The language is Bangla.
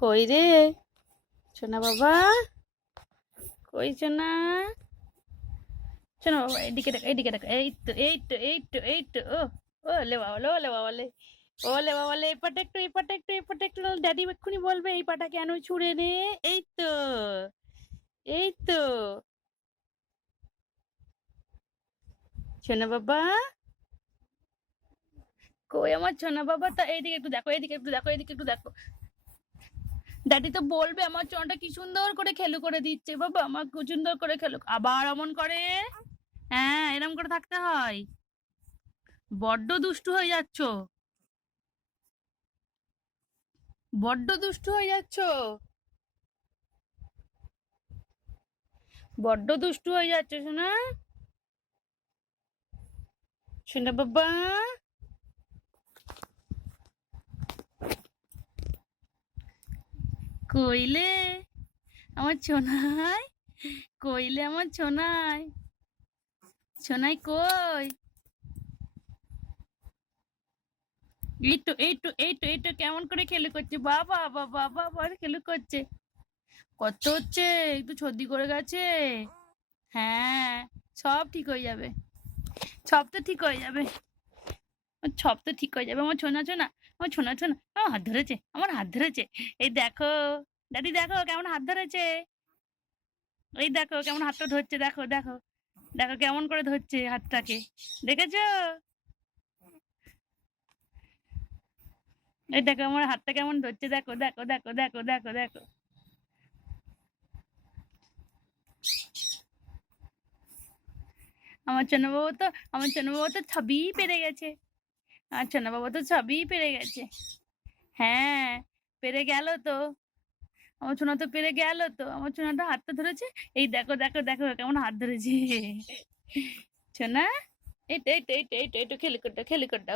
কই রে সোনা বাবা, কই সোনা? সোনা বাবা এদিকে দেখ, এইদিকে দেখ। এই তো এই তো এই তো এই তো। ও ও লে বাবা, লে ওলে বাবা, লে ওলে বাবা, লে এপাটা একটু এপাটা একটু এপাটা একটু, ড্যাডি এক্ষুনি বলবে এই পাটা কেন ছুঁড়ে নে। এই তো এই তো সোনা বাবা, কই আমার সোনা বাবা? তা এইদিকে একটু দেখো, এইদিকে একটু দেখো, এইদিকে একটু দেখো। ড্যাডি তো বলবে আমার চোনাটা কি সুন্দর করে খেলু করে দিচ্ছে। বাবা আমার কি সুন্দর করে খেলুক, আবার অমন করে। হ্যাঁ, এরম করে থাকতে হয়। বড্ড দুষ্টু হয়ে যাচ্ছ, বড্ড দুষ্টু হয়ে যাচ্ছ, বড্ড দুষ্টু হয়ে যাচ্ছ সোনা। সোনা বাবা, কইলে আমার সোনাই, কইলে আমার সোনাই, সোনাই কই? এই তো এই তো এই তো এই তো কেমন করে খেলু করছে। বাবা বাবা বাবা খেলু করছে। কত হচ্ছে, একটু সর্দি করে গেছে। হ্যাঁ, সব ঠিক হয়ে যাবে, সব তো ঠিক হয়ে যাবে, সব তো ঠিক হয়ে যাবে। আমার ছোনা ছোনা, আমার ছোনা ছোনা আমার হাত ধরেছে, আমার হাত ধরেছে। এই দেখো দাদি, দেখো কেমন হাত ধরেছে। এই দেখো কেমন হাতটা ধরছে, দেখো দেখো দেখো কেমন করে ধরছে হাতটাকে, দেখেছো? এই দেখো আমার হাতটা কেমন ধরছে, দেখো দেখো দেখো দেখো দেখো দেখো। আমার ছোনাবাবু তো, আমার ছোনাবাবু তো সবই পেরে গেছে, আমার ছোনাবাবু তো সবই পেরে গেছে। হ্যাঁ, পেরে গেল তো, আমার সোনা তো পেরে গেল তো, আমার সোনাটা হাতটা ধরেছে। এই দেখো দেখো দেখো কেমন হাত ধরেছে সোনা। এই তো এই তো এই তো এই তো এই তো খেলি করতে, খেলি করতে।